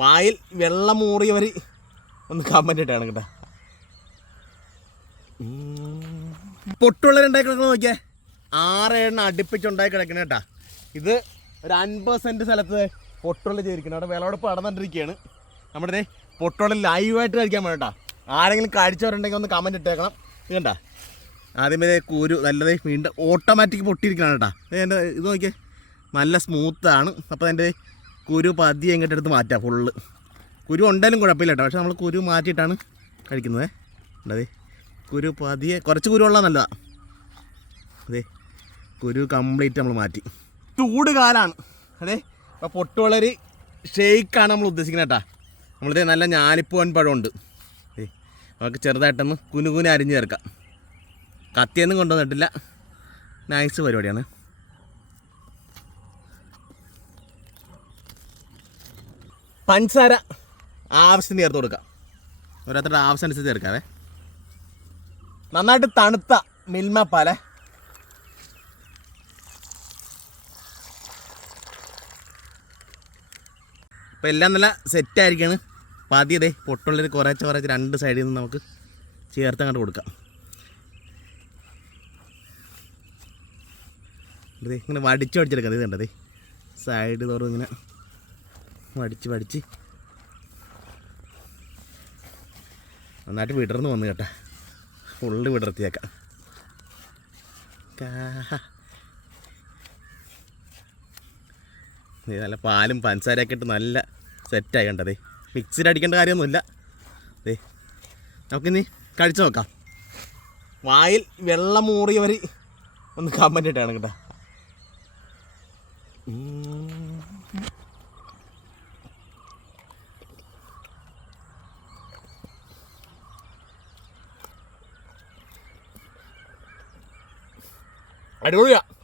വായിൽ വെള്ളം മൂറിയവർ ഒന്ന് കമന്റ് ഇട്ടാണ് കേട്ടോ. പൊട്ടുള്ളവരുണ്ടായി കിടക്കണ നോക്കിയേ? ആറ് എണ്ണ അടുപ്പിച്ചുണ്ടായി കിടക്കണ കേട്ടാ. ഇത് ഒരു അൻപത് സെന്റ് സ്ഥലത്ത് പൊട്ടുള്ള ചെയ്തിരിക്കണം അവിടെ വിളവെടുപ്പ് നടന്നുകൊണ്ടിരിക്കുകയാണ് നമ്മുടെ പൊട്ടുള്ള ലൈവായിട്ട് കഴിക്കാൻ വേണ്ട ആരെങ്കിലും കഴിച്ചവരുണ്ടെങ്കിൽ ഒന്ന് കമന്റ് ഇട്ടേക്കണം. കണ്ട? ആദ്യമേ കൂരു നല്ലത് വീണ്ടും ഓട്ടോമാറ്റിക് പൊട്ടിയിരിക്കണം കേട്ടാ. എന്റെ ഇത് നോക്കിയേ. നല്ല സ്മൂത്താണ് അപ്പോൾ എന്റെ കുരു പതി എങ്ങോട്ട് എടുത്ത് മാറ്റാം ഫുള്ള് കുരു ഉണ്ടായാലും കുഴപ്പമില്ല കേട്ടോ. പക്ഷെ നമ്മൾ കുരു മാറ്റിയിട്ടാണ് കഴിക്കുന്നത്. ഉണ്ടതേ കുരു പതിയെ കുറച്ച് കുരു ഉള്ള നല്ലതാണ് അതെ കുരു കംപ്ലീറ്റ് നമ്മൾ മാറ്റി. ചൂട് കാലാണ്. അതെ അപ്പോൾ പൊട്ടുവളരി ഷെയ്ക്കാണ് നമ്മൾ ഉദ്ദേശിക്കുന്നത് കേട്ടോ. നമ്മളിത് നല്ല ഞാലിപ്പൂവൻ പഴമുണ്ട്. ഏ നമുക്ക് ചെറുതായിട്ടൊന്ന് കുനുകുനി അരിഞ്ഞ് ചേർക്കാം. കത്തിയൊന്നും കൊണ്ടുവന്നിട്ടില്ല. നൈസ് പരിപാടിയാണ്. പഞ്ചസാര ആവശ്യത്തിന് ചേർത്ത് കൊടുക്കാം. ഓരോരുത്തരുടെ ആവശ്യം അനുസരിച്ച് ചേർക്കാവേ. നന്നായിട്ട് തണുത്ത മിൽമ പാലേ. അപ്പോൾ എല്ലാം നല്ല സെറ്റായിരിക്കാണ് പതിയതേ പൊട്ടുള്ളിൽ കുറച്ച് കുറച്ച് രണ്ട് സൈഡിൽ നിന്ന് നമുക്ക് ചേർത്ത് അങ്ങോട്ട് കൊടുക്കാം. ഇങ്ങനെ വടിച്ചു വടിച്ചെടുക്കാം. ഇത് കണ്ടതേ സൈഡ് തോറും ഇങ്ങനെ വടിച്ച് വടിച്ച് നന്നായിട്ട് വിടർന്ന് വന്നു കേട്ടാ. ഫുള്ള് വിടർത്തിയേക്കാം. നീ നല്ല പാലും പഞ്ചസാരയൊക്കെ ഇട്ട് നല്ല സെറ്റായി കണ്ടതേ. മിക്സിയിൽ അടിക്കേണ്ട കാര്യമൊന്നുമില്ല. ദേ നമുക്കിനി കഴിച്ചു നോക്കാം. വായിൽ വെള്ളം മൂറിയവർ ഒന്ന് കമന്റ് ഇട്ടാണ് കേട്ടോ. ありがとういま。